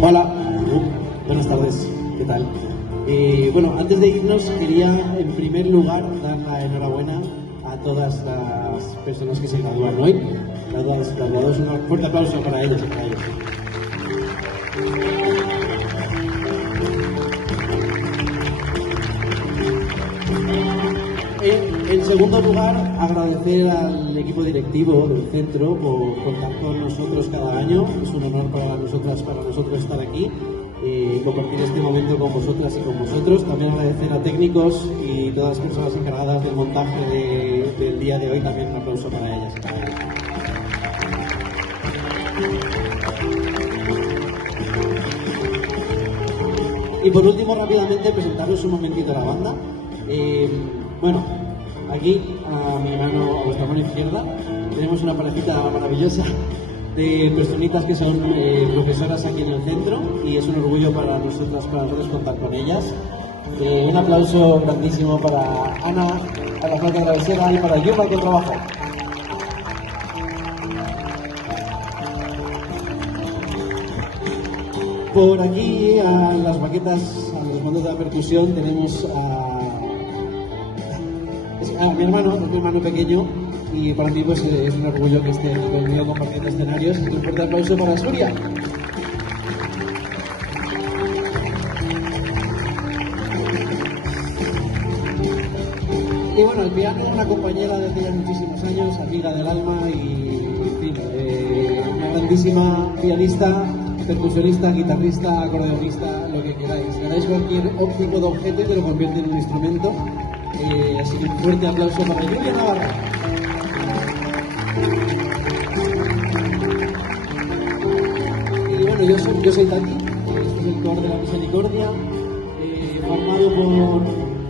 Hola, buenas tardes, ¿qué tal? Bueno, antes de irnos quería en primer lugar dar la enhorabuena a todas las personas que se gradúan hoy. Graduados, un fuerte aplauso para ellos. En segundo lugar, agradecer al equipo directivo del centro por contar con nosotros cada año. Es un honor para nosotros estar aquí y compartir este momento con vosotras y con vosotros. También agradecer a técnicos y todas las personas encargadas del montaje del día de hoy. También un aplauso para ellas. Y por último, rápidamente, presentaros un momentito a la banda. Bueno, aquí a vuestra mano izquierda, tenemos una parejita maravillosa de personitas que son profesoras aquí en el centro y es un orgullo para nosotros contar con ellas. Un aplauso grandísimo para Ana, para la flaca travesera y para Yuma con trabajo. Por aquí, a las baquetas, a los mandos de la percusión, tenemos a mi hermano pequeño, y para mí pues, es un orgullo que esté conmigo compartiendo escenarios. Un fuerte aplauso para Asturias. Y bueno, el piano, una compañera desde ya muchísimos años, amiga del alma y, en fin, una grandísima pianista, percusionista, guitarrista, acordeonista, lo que queráis. Ganáis cualquier tipo de objeto y te lo convierte en un instrumento. Así que un fuerte aplauso para Julia Navarro. Y bueno, yo soy Tati, este es el coro de la Misericordia, formado por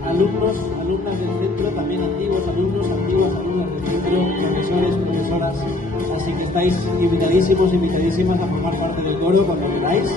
alumnas del centro, también antiguos alumnos, antiguas alumnas del centro, profesores, profesoras, así que estáis invitadísimas a formar parte del coro cuando queráis.